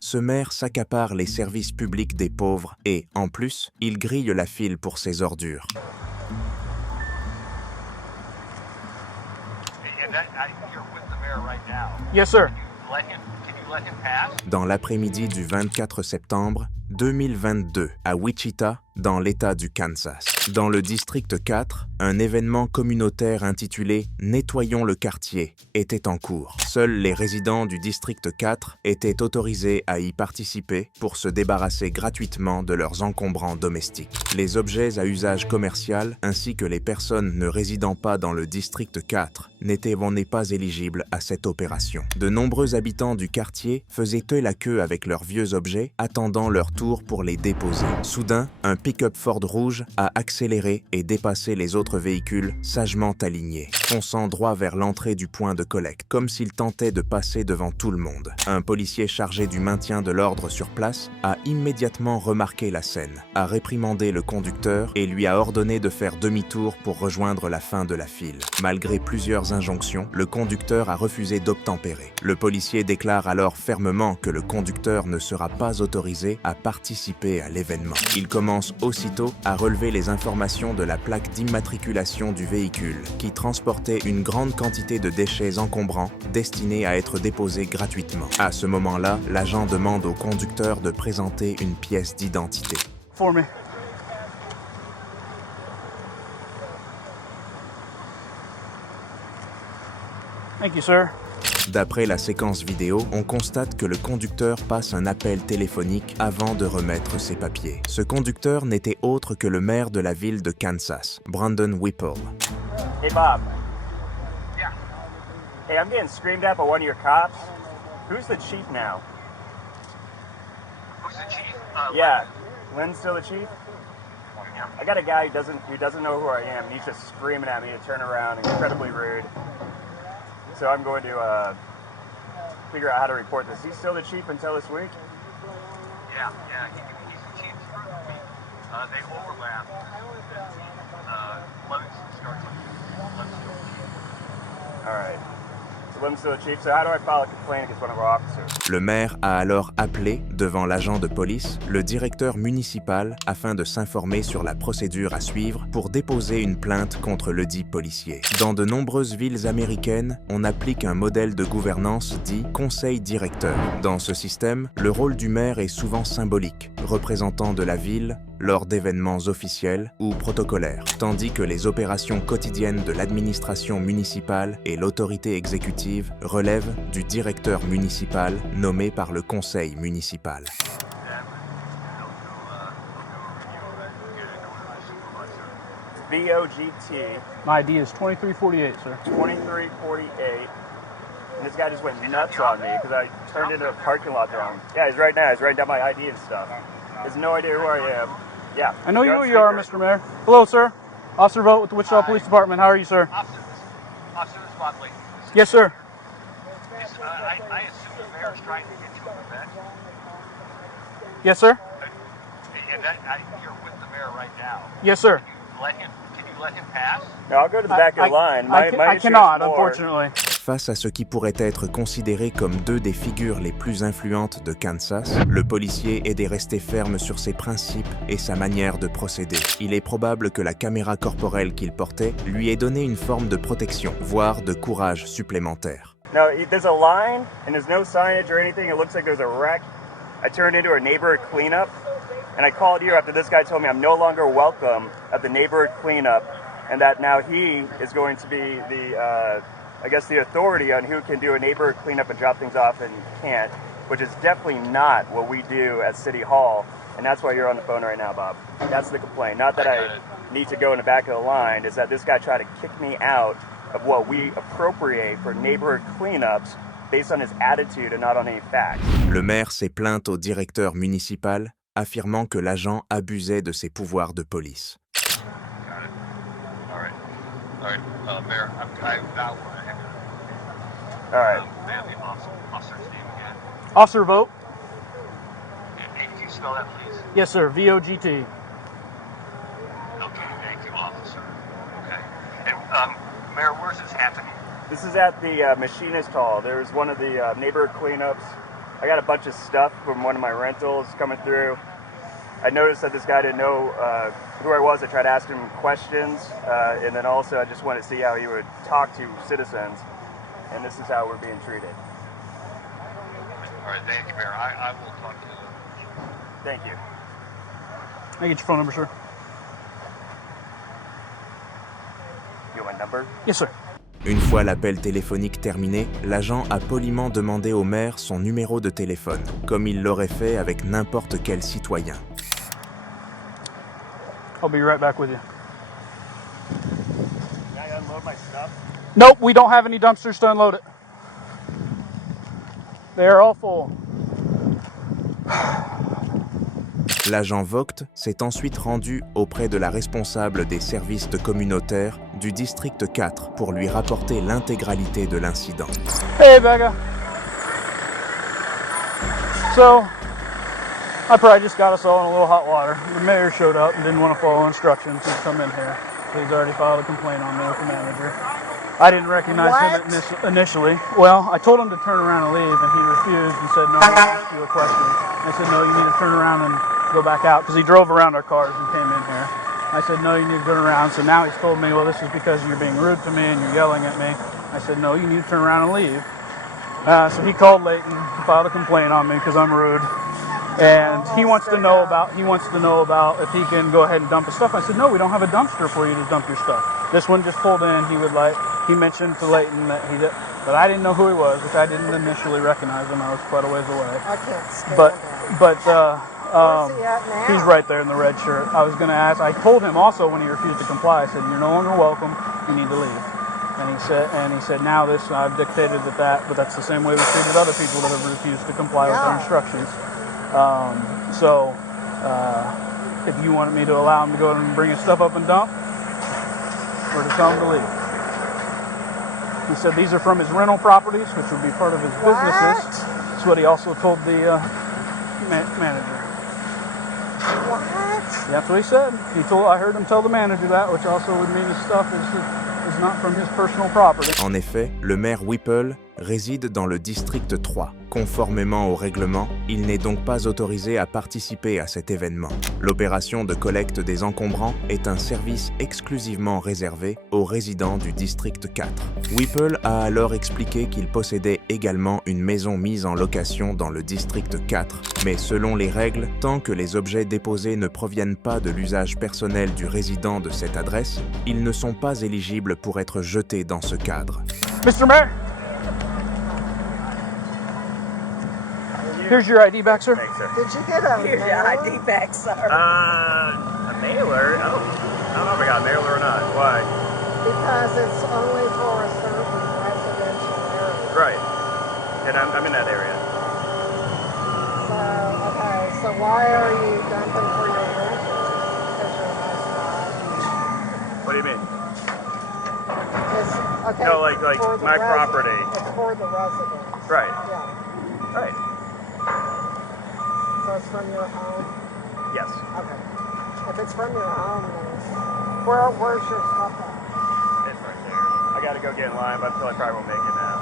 Ce maire s'accapare les services publics des pauvres et, en plus, il grille la file pour ses ordures. Yes, sir. Dans l'après-midi du 24 septembre 2022, à Wichita, dans l'État du Kansas. Dans le district 4, un événement communautaire intitulé « Nettoyons le quartier » était en cours. Seuls les résidents du district 4 étaient autorisés à y participer pour se débarrasser gratuitement de leurs encombrants domestiques. Les objets à usage commercial ainsi que les personnes ne résidant pas dans le district 4 n'étaient pas éligibles à cette opération. De nombreux habitants du quartier faisaient eux la queue avec leurs vieux objets, attendant leur tour pour les déposer. Soudain, un pick-up Ford rouge a accéléré et dépassé les autres véhicules sagement alignés, fonçant droit vers l'entrée du point de collecte, comme s'il tentait de passer devant tout le monde. Un policier chargé du maintien de l'ordre sur place a immédiatement remarqué la scène, a réprimandé le conducteur et lui a ordonné de faire demi-tour pour rejoindre la fin de la file. Malgré plusieurs injonctions, le conducteur a refusé d'obtempérer. Le policier déclare alors fermement que le conducteur ne sera pas autorisé à participer à l'événement. Il commence aussitôt à relever les informations de la plaque d'immatriculation du véhicule, qui transportait une grande quantité de déchets encombrants destinés à être déposés gratuitement. À ce moment-là, l'agent demande au conducteur de présenter une pièce d'identité. For me. Thank you, sir. D'après la séquence vidéo, on constate que le conducteur passe un appel téléphonique avant de remettre ses papiers. Ce conducteur n'était autre que le maire de la ville de Kansas, Brandon Whipple. Hey Bob. Yeah. Hey, I'm getting screamed at by one of your cops. Who's the chief now? Who's the chief? Yeah. Lynn's still the chief? Yeah. I got a guy who doesn't know who I am, and he's just screaming at me to turn around, incredibly rude. So I'm going to figure out how to report this. He's still the chief until this week? Yeah, he's the chief through the week. They overlap. Livingston starts on Livingston. All right. So Lynn's still the chief. So how do I file a complaint against one of our officers? Le maire a alors appelé, devant l'agent de police, le directeur municipal afin de s'informer sur la procédure à suivre pour déposer une plainte contre ledit policier. Dans de nombreuses villes américaines, on applique un modèle de gouvernance dit « conseil directeur ». Dans ce système, le rôle du maire est souvent symbolique, représentant de la ville lors d'événements officiels ou protocolaires, tandis que les opérations quotidiennes de l'administration municipale et l'autorité exécutive relèvent du directeur municipal nommé par le conseil municipal. VOGT. My ID is 2348, sir. 2348. And this guy just went nuts on me because I turned into a parking lot wrong. Yeah, he's right now. He's writing down my ID and stuff. He has no idea who I am. Yeah. I know who you are, Mr. Mayor. Hello, sir. Officer Vogt with the Wichita Police Department. How are you, sir? Officer Spotley. Yes, sir. I assume the mayor's trying to get to an event. Yes, sir. And you're with the mayor right now. Yes, sir. Can you let him pass? No, I'll go to the back of the line. I cannot, unfortunately. Face à ce qui pourrait être considéré comme deux des figures les plus influentes de Kansas, le policier est resté ferme sur ses principes et sa manière de procéder. Il est probable que la caméra corporelle qu'il portait lui ait donné une forme de protection, voire de courage supplémentaire. No, there's a line and there's no signage or anything. It looks like there's a wreck. I turned into a neighborhood cleanup and I called you after this guy told me I'm no longer welcome at the neighborhood cleanup and that now he is going to be the authority on who can do a neighborhood cleanup and drop things off and can't, which is definitely not what we do at City Hall, and that's why you're on the phone right now, Bob. That's the complaint. Not that I need to go in the back of the line, is that this guy tried to kick me out of what we appropriate for neighborhood cleanups based on his attitude and not on any facts. Le maire s'est plaint au directeur municipal, affirmant que l'agent abusait de ses pouvoirs de police. Got it. All right, Mayor, I now want to have All right. may I have the officer's name again? Officer Vogt. Hey, can you spell that, please? Yes, sir. VOGT. Okay, thank you, officer. Okay. And, Mayor, where's this happening? This is at the machinist hall. There's one of the neighborhood cleanups. I got a bunch of stuff from one of my rentals coming through. I noticed that this guy didn't know who I was. I tried to ask him questions, and then also I just wanted to see how he would talk to citizens, and this is how we're being treated. All right, thank you, Mayor. I will talk to you. Thank you. Can I get your phone number, sir? You want my number? Yes, sir. Une fois l'appel téléphonique terminé, l'agent a poliment demandé au maire son numéro de téléphone, comme il l'aurait fait avec n'importe quel citoyen. I'll be right back with you. Can I unload my stuff? Nope, we don't have any dumpsters to unload it. They are all full. L'agent Vogt s'est ensuite rendu auprès de la responsable des services communautaires du district 4 pour lui rapporter l'intégralité de l'incident. Hey, Becca. So, I probably just got us all in a little hot water. The mayor showed up and didn't want to follow instructions to come in here. So he's already filed a complaint on me with the manager. I didn't recognize him initially. Well, I told him to turn around and leave, and he refused and said, no, I'm going to ask you a question. I said, no, you need to turn around and go back out, because he drove around our cars and came in here. I said, no, you need to turn around. So now he's told me, well, this is because you're being rude to me and you're yelling at me. I said, no, you need to turn around and leave. So he called Leighton, filed a complaint on me because I'm rude. And he wants to know about if he can go ahead and dump his stuff. I said, no, we don't have a dumpster for you to dump your stuff. This one just pulled in. He mentioned to Leighton that I didn't know who he was, which I didn't initially recognize him. I was quite a ways away. I can't stand But Where's he at now? he's right there in the red shirt. I was going to ask. I told him also when he refused to comply. I said, "You're no longer welcome. You need to leave." And he said, "Now this I've dictated that, but that's the same way we treated other people that have refused to comply with our instructions." If you wanted me to allow him to go and bring his stuff up and dump, or to tell him to leave. He said these are from his rental properties, which would be part of his businesses. That's what he also told the manager. What? That's what he said. I heard him tell the manager that, which also would mean his stuff is not from his personal property. En effet, le maire Whipple réside dans le district 3. Conformément au règlement, il n'est donc pas autorisé à participer à cet événement. L'opération de collecte des encombrants est un service exclusivement réservé aux résidents du district 4. Whipple a alors expliqué qu'il possédait également une maison mise en location dans le district 4, mais selon les règles, tant que les objets déposés ne proviennent pas de l'usage personnel du résident de cette adresse, ils ne sont pas éligibles pour être jetés dans ce cadre. Mr. Mayor? Here's your ID back, sir. Thanks, sir. Did you get a Here's your ID back, sir. A mailer? I don't know if I got a mailer or not. Why? Because it's only for a certain residential area. Right. And I'm in that area. So why are you dumping for your renters? Because you're a nice guy. What do you mean? Okay. No, like for the my property. It's for the residents. Right. Yeah. Right. So it's from your home? Yes. Okay. If it's from your home, then where's your stuff at? It's right there. I gotta go get in line, but I feel I probably won't make it now.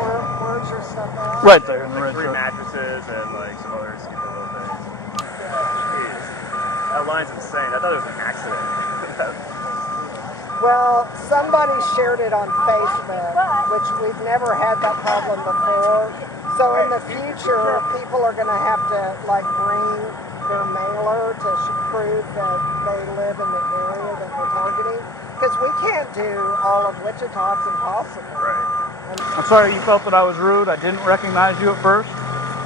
Where's your stuff at? Right there in the Like red 3 shirt. mattresses and like some other stupid little things. Jeez. That line's insane. I thought it was an accident. Well, somebody shared it on Facebook, which we've never had that problem before. So in the future, people are going to have to bring their mailer to prove that they live in the area that we're targeting. Because we can't do all of Wichita. It's impossible. Right. I'm sorry you felt that I was rude. I didn't recognize you at first,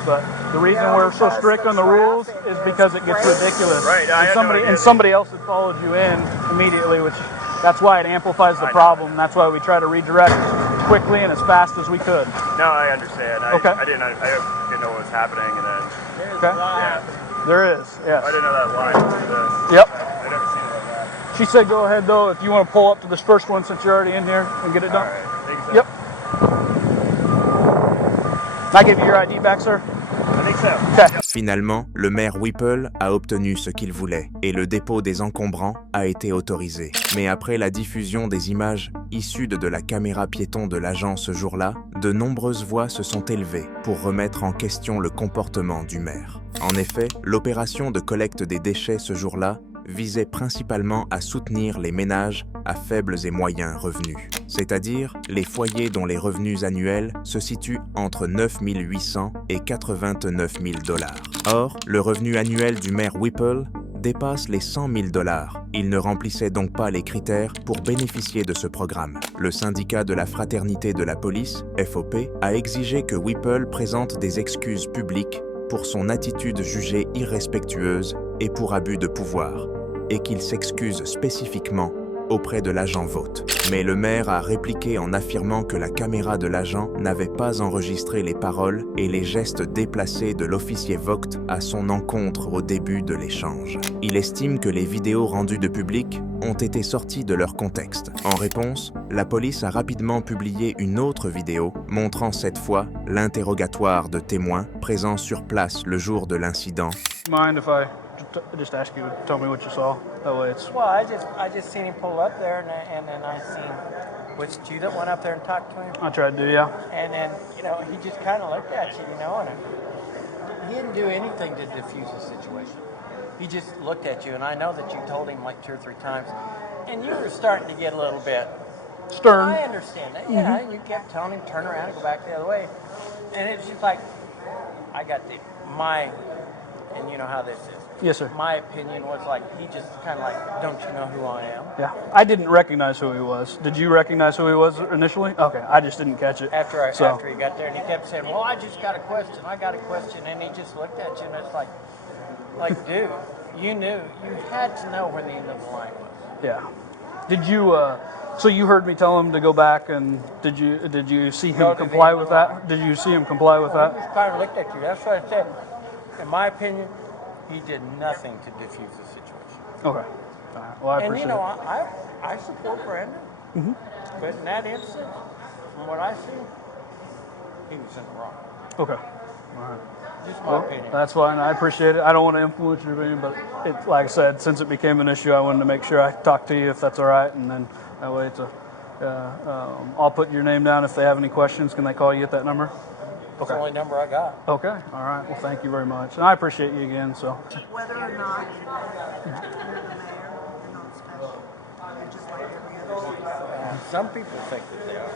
but the reason we're so strict on the rules is because it gets ridiculous. Right, I had no idea. Somebody else had followed you in immediately, which that's why it amplifies the problem. That's why we try to redirect quickly and as fast as we could. No, I understand. Okay. I didn't know what was happening, and then Okay. yeah, There is, yes. I didn't know that line was to this. Yep. I never seen it like that. She said go ahead though if you want to pull up to this first one since you're already in here and get it All done. right. Thanks, sir. Yep. Can I give you your ID back, sir? I think so. Finalement, le maire Whipple a obtenu ce qu'il voulait et le dépôt des encombrants a été autorisé. Mais après la diffusion des images issues de la caméra piéton de l'agent ce jour-là, de nombreuses voix se sont élevées pour remettre en question le comportement du maire. En effet, l'opération de collecte des déchets ce jour-là visait principalement à soutenir les ménages à faibles et moyens revenus, c'est-à-dire les foyers dont les revenus annuels se situent entre 9 800 et 89 000 $. Or, le revenu annuel du maire Whipple dépasse les 100 000 $. Il ne remplissait donc pas les critères pour bénéficier de ce programme. Le syndicat de la fraternité de la police, FOP, a exigé que Whipple présente des excuses publiques pour son attitude jugée irrespectueuse et pour abus de pouvoir, et qu'il s'excuse spécifiquement auprès de l'agent vote. Mais le maire a répliqué en affirmant que la caméra de l'agent n'avait pas enregistré les paroles et les gestes déplacés de l'officier vote à son encontre au début de l'échange. Il estime que les vidéos rendues de public ont été sorties de leur contexte. En réponse, la police a rapidement publié une autre vidéo montrant cette fois l'interrogatoire de témoins présents sur place le jour de l'incident. Mind if I just ask you to tell me what you saw? That way it's... Well, I just seen him pull up there, and then I seen, was it you that went up there and talked to him? I tried to, yeah. And then, you know, he just kind of looked at you, you know, and he didn't do anything to diffuse the situation. He just looked at you, and I know that you told him like 2 or 3 times, and you were starting to get a little bit Stern. I understand that, yeah, and you kept telling him turn around and go back the other way, and it's just like, I got and you know how this is. Yes, sir. My opinion was like, he just kind of like, don't you know who I am? Yeah. I didn't recognize who he was. Did you recognize who he was initially? Okay, I just didn't catch it. After he got there, and he kept saying, well, I just got a question, and he just looked at you, and it's like, dude, you knew, you had to know where the end of the line was. Yeah. Did you, so you heard me tell him to go back, and did you see him comply with that? Did you see him comply with that? He just kind of looked at you, that's what I said. In my opinion, he did nothing to diffuse the situation. Okay. All right. Well, I appreciate and you know, I support Brandon, but in that instance, from what I see, he was in the wrong. Okay. All right. Just my opinion. That's fine. I appreciate it. I don't want to influence your opinion, but like I said, since it became an issue, I wanted to make sure I talked to you if that's all right, and then that way I'll put your name down if they have any questions. Can they call you at that number? That's the only number I got. Okay. All right. Well, thank you very much. And I appreciate you again. So. Whether or not you're the mayor, you're not special. You're just like every other citizen. Some people think that they are.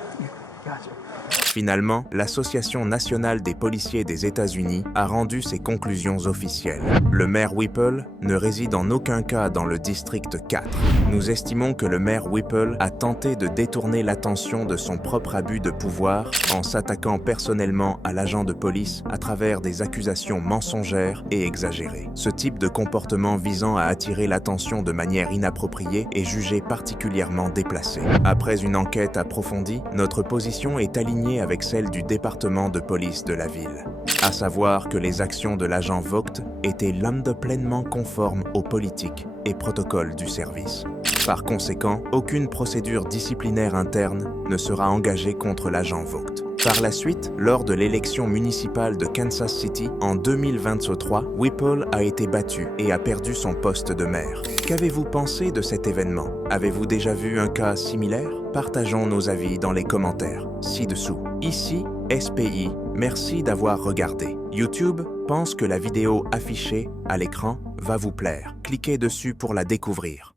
Gotcha. Finalement, l'Association nationale des policiers des États-Unis a rendu ses conclusions officielles. Le maire Whipple ne réside en aucun cas dans le district 4. Nous estimons que le maire Whipple a tenté de détourner l'attention de son propre abus de pouvoir en s'attaquant personnellement à l'agent de police à travers des accusations mensongères et exagérées. Ce type de comportement visant à attirer l'attention de manière inappropriée est jugé particulièrement déplacé. Après une enquête approfondie, notre position est alignée avec celle du département de police de la ville, à savoir que les actions de l'agent Vogt étaient lambda pleinement conformes aux politiques et protocoles du service. Par conséquent, aucune procédure disciplinaire interne ne sera engagée contre l'agent Vogt. Par la suite, lors de l'élection municipale de Kansas City en 2023, Whipple a été battu et a perdu son poste de maire. Qu'avez-vous pensé de cet événement? Avez-vous déjà vu un cas similaire? Partageons nos avis dans les commentaires, ci-dessous. Ici, SPI, merci d'avoir regardé. YouTube pense que la vidéo affichée à l'écran va vous plaire. Cliquez dessus pour la découvrir.